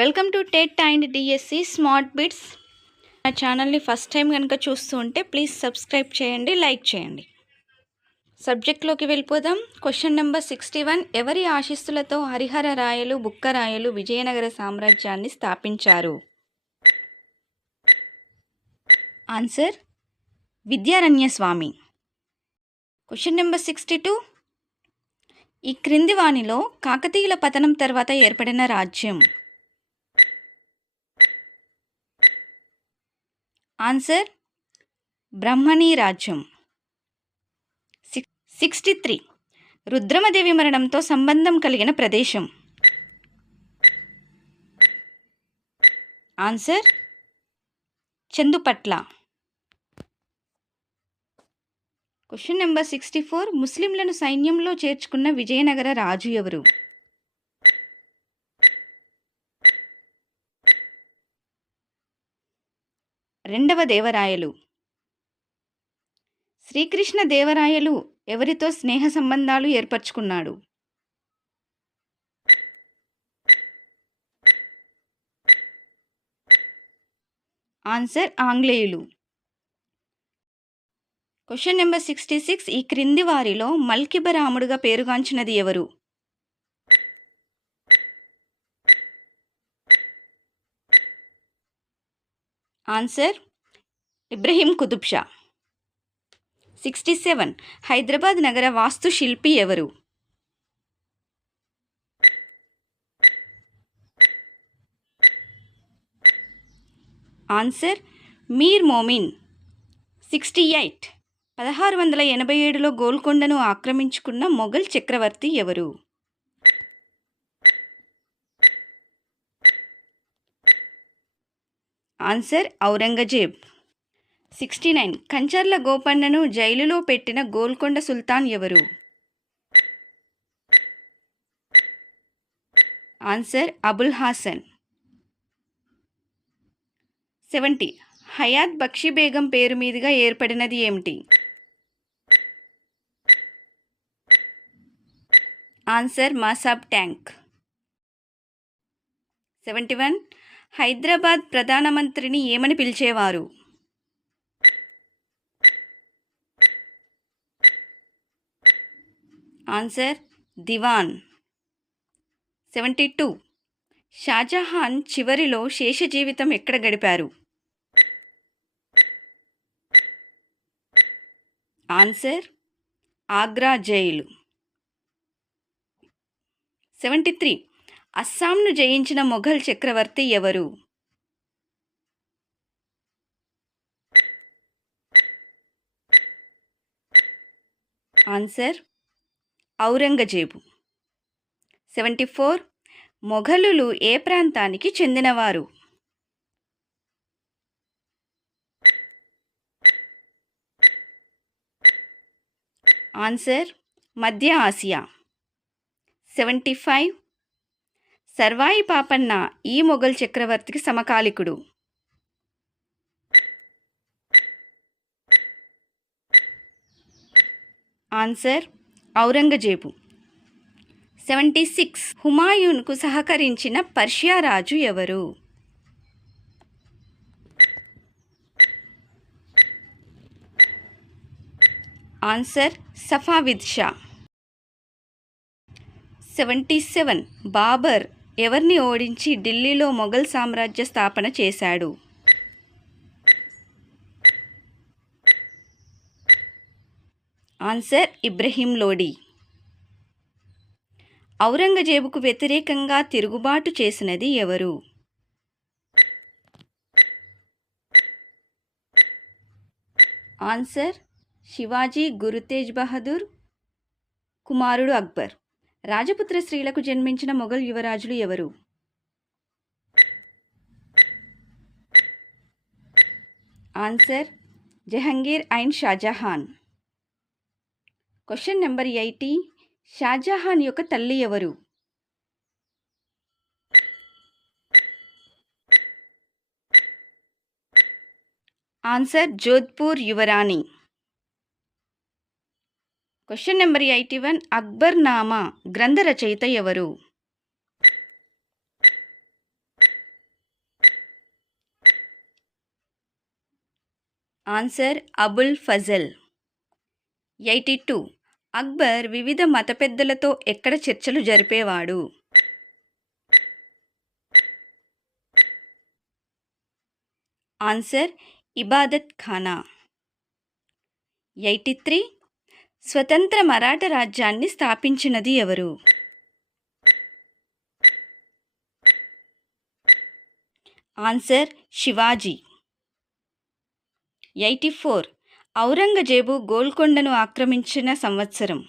Welcome to TET and DSC smart bits. నా ఛానల్ని first time కనుక చూస్తూ ఉంటే ప్లీజ్ సబ్స్క్రైబ్ చేయండి, లైక్ చేయండి. సబ్జెక్ట్లోకి వెళ్ళిపోదాం. Question number 61. ఎవరి ఆశీస్సులతో హరిహర రాయలు బుక్కరాయలు విజయనగర సామ్రాజ్యాన్ని స్థాపించారు? Answer Vidyaranya Swami. Question number 62. ఈ క్రింది వానిలో కాకతీయుల పతనం తర్వాత ఏర్పడిన రాజ్యం? ఆన్సర్ బ్రహ్మణీ రాజ్యం. 63. రుద్రమదేవి మరణంతో సంబంధం కలిగిన ప్రదేశం? ఆన్సర్ చందుపట్ల. Question number 64. ముస్లింలను సైన్యంలో చేర్చుకున్న విజయనగర రాజు ఎవరు? రెండవ దేవరాయలు. శ్రీకృష్ణ దేవరాయలు ఎవరితో స్నేహ సంబంధాలు ఏర్పరచుకున్నాడు? ఆన్సర్ ఆంగ్లేయులు. Question number 66. ఈ క్రింది వారిలో మల్కిబరాముడుగా పేరుగాంచినది ఎవరు? ఆన్సర్ ఇబ్రహీం కుతుబ్ షా. 67. హైదరాబాద్ నగర వాస్తుశిల్పి ఎవరు? ఆన్సర్ మీర్ మోమిన్. 68. 1687లో గోల్కొండను ఆక్రమించుకున్న మొఘల్ చక్రవర్తి ఎవరు? ఆన్సర్ ఔరంగజేబ్. 69. కంచర్ల గోపన్నను జైలులో పెట్టిన గోల్కొండ సుల్తాన్ ఎవరు? ఆన్సర్ అబుల్ హాసన్. 70. హయాత్ బక్షి బేగం పేరు మీదుగా ఏర్పడినది ఏమిటి? Answer Masab tank. 71. హైదరాబాద్ ప్రధానమంత్రిని ఏమని పిలిచేవారు? ఆన్సర్ దివాన్. 72. షాజహాన్ చివరిలో శేష జీవితం ఎక్కడ గడిపారు? Answer Agra jail. 73. అస్సాంను జయించిన మొఘల్ చక్రవర్తి ఎవరు? ఆన్సర్ ఔరంగజేబు. 74. మొఘలులు ఏ ప్రాంతానికి చెందినవారు? ఆన్సర్ మధ్య ఆసియా. 75. సర్వాయి పాపన్న ఈ మొఘల్ చక్రవర్తికి సమకాలికుడు? ఆన్సర్ ఔరంగజేబు. 76. హుమాయూన్కు సహకరించిన పర్షియా రాజు ఎవరు? Answer Safavid Shah. 77. బాబర్ ఎవరిని ఓడించి ఢిల్లీలో మొఘల్ సామ్రాజ్య స్థాపన చేశాడు? ఆన్సర్ ఇబ్రహీం లోడి. ఔరంగజేబుకు వ్యతిరేకంగా తిరుగుబాటు చేసినది ఎవరు? ఆన్సర్ శివాజీ గురుతేజ్ బహదూర్ కుమారుడు అక్బర్. రాజపుత్ర స్త్రీలకు జన్మించిన మొఘల్ యువరాజులు ఎవరు? Answer Jahangir and Shah Jahan. Question number 80. Shah Jahan యొక్క తల్లి ఎవరు? ఆన్సర్ జోధ్పూర్ యువరాణి. Question number 81. అక్బర్ నామా గ్రంథ రచయిత ఎవరు? ఆన్సర్ అబుల్ ఫజల్. 82. అక్బర్ వివిధ మత పెద్దలతో ఎక్కడ చర్చలు జరిపేవాడు? ఆన్సర్ ఇబాదత్ ఖానా. 83. స్వతంత్ర మరాఠ రాజ్యాన్ని స్థాపించినది ఎవరు? ఆన్సర్ శివాజీ. 84. ఔరంగజేబు గోల్కొండను ఆక్రమించిన సంవత్సరం?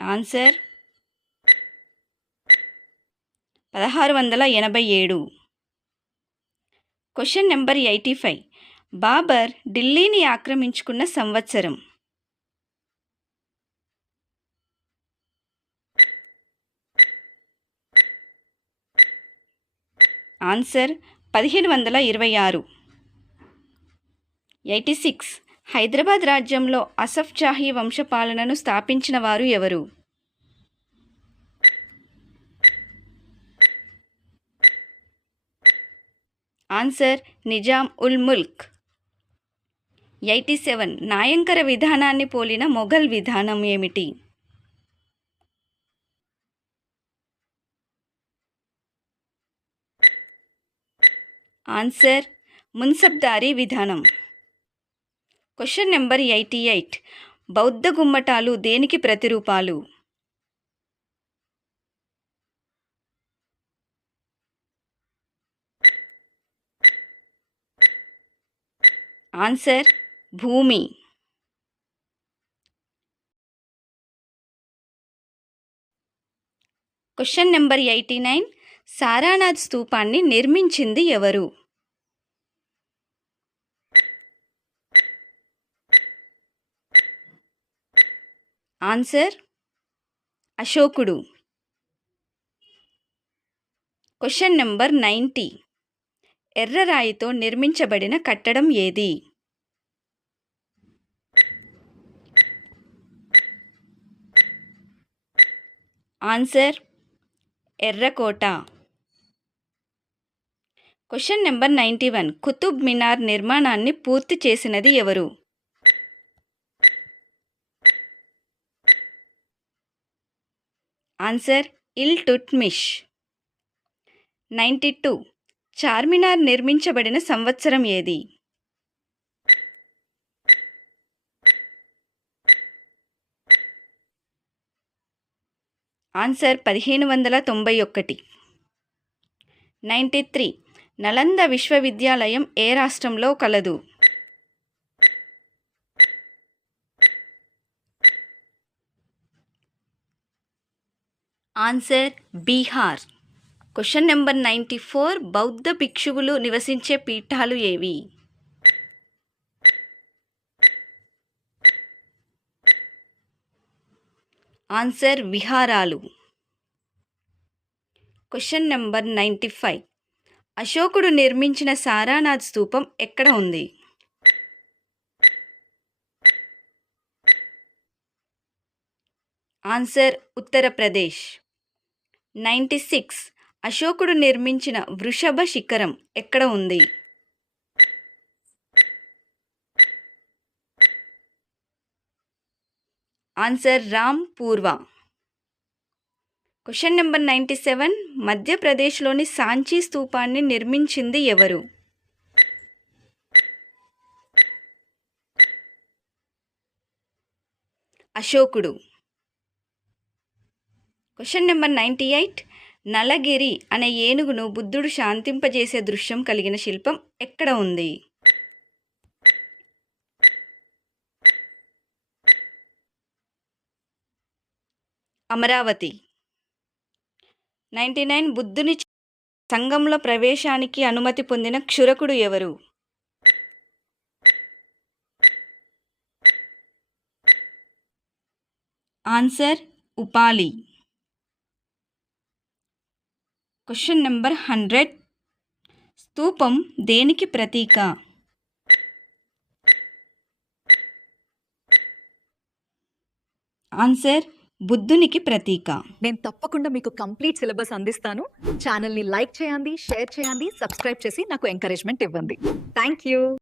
ఆన్సర్ 1687. Question number 85. బాబర్ ఢిల్లీని ఆక్రమించుకున్న సంవత్సరం? ఆన్సర్ 1726. 86. హైదరాబాద్ రాజ్యంలో అసఫ్ జాహీ వంశపాలనను స్థాపించిన వారు ఎవరు? ఆన్సర్ నిజాం ఉల్ ముల్క్. 87. నాయంకర విధానాన్ని పోలిన మొఘల్ విధానం ఏమిటి? ఆన్సర్ మున్సబ్దారీ విధానం. Question number 88. బౌద్ధ గుమ్మటాలు దేనికి ప్రతిరూపాలు? ఆన్సర్ భూమి. Question number 89. సారానాథ్ స్తూపాన్ని నిర్మించింది ఎవరు? ఆన్సర్ అశోకుడు. Question number 90. ఎర్రరాయితో నిర్మించబడిన కట్టడం ఏది? ఆన్సర్ ఎర్రకోట. Question number 91. కుతుబ్ మినార్ నిర్మాణాన్ని పూర్తి చేసినది ఎవరు? ఆన్సర్ ఇల్టుట్మిష్. 92. చార్మినార్ నిర్మించబడిన సంవత్సరం ఏది? ఆన్సర్ 1591. 93. నలంద విశ్వవిద్యాలయం ఏ రాష్ట్రంలో కలదు? ఆన్సర్ బీహార్. Question number 94. బౌద్ధ భిక్షువులు నివసించే పీఠాలు ఏవి? ఆన్సర్ విహారాలు. Question number 95. అశోకుడు నిర్మించిన సారానాథ్ స్తూపం ఎక్కడ ఉంది? ఆన్సర్ ఉత్తరప్రదేశ్. 96. అశోకుడు నిర్మించిన వృషభ శిఖరం ఎక్కడ ఉంది? ఆన్సర్ రాంపూర్వా. Question number 97. మధ్యప్రదేశ్లోని సాంచీ స్తూపాన్ని నిర్మించింది ఎవరు? అశోకుడు. Question number 98. నలగిరి అనే ఏనుగును బుద్ధుడు శాంతింపజేసే దృశ్యం కలిగిన శిల్పం ఎక్కడ ఉంది? అమరావతి. 99. బుద్ధుని సంఘంలో ప్రవేశానికి అనుమతి పొందిన క్షురకుడు ఎవరు? ఆన్సర్ ఉపాలి. Question number 100. స్తూపం దేనికి ప్రతీక? ఆన్సర్ బుద్ధునికి ప్రతీక. నేను తప్పకుండా మీకు కంప్లీట్ సిలబస్ అందిస్తాను. ఛానల్ని లైక్ చేయండి, షేర్ చేయండి, సబ్స్క్రైబ్ చేసి నాకు ఎంకరేజ్మెంట్ ఇవ్వండి. Thank you.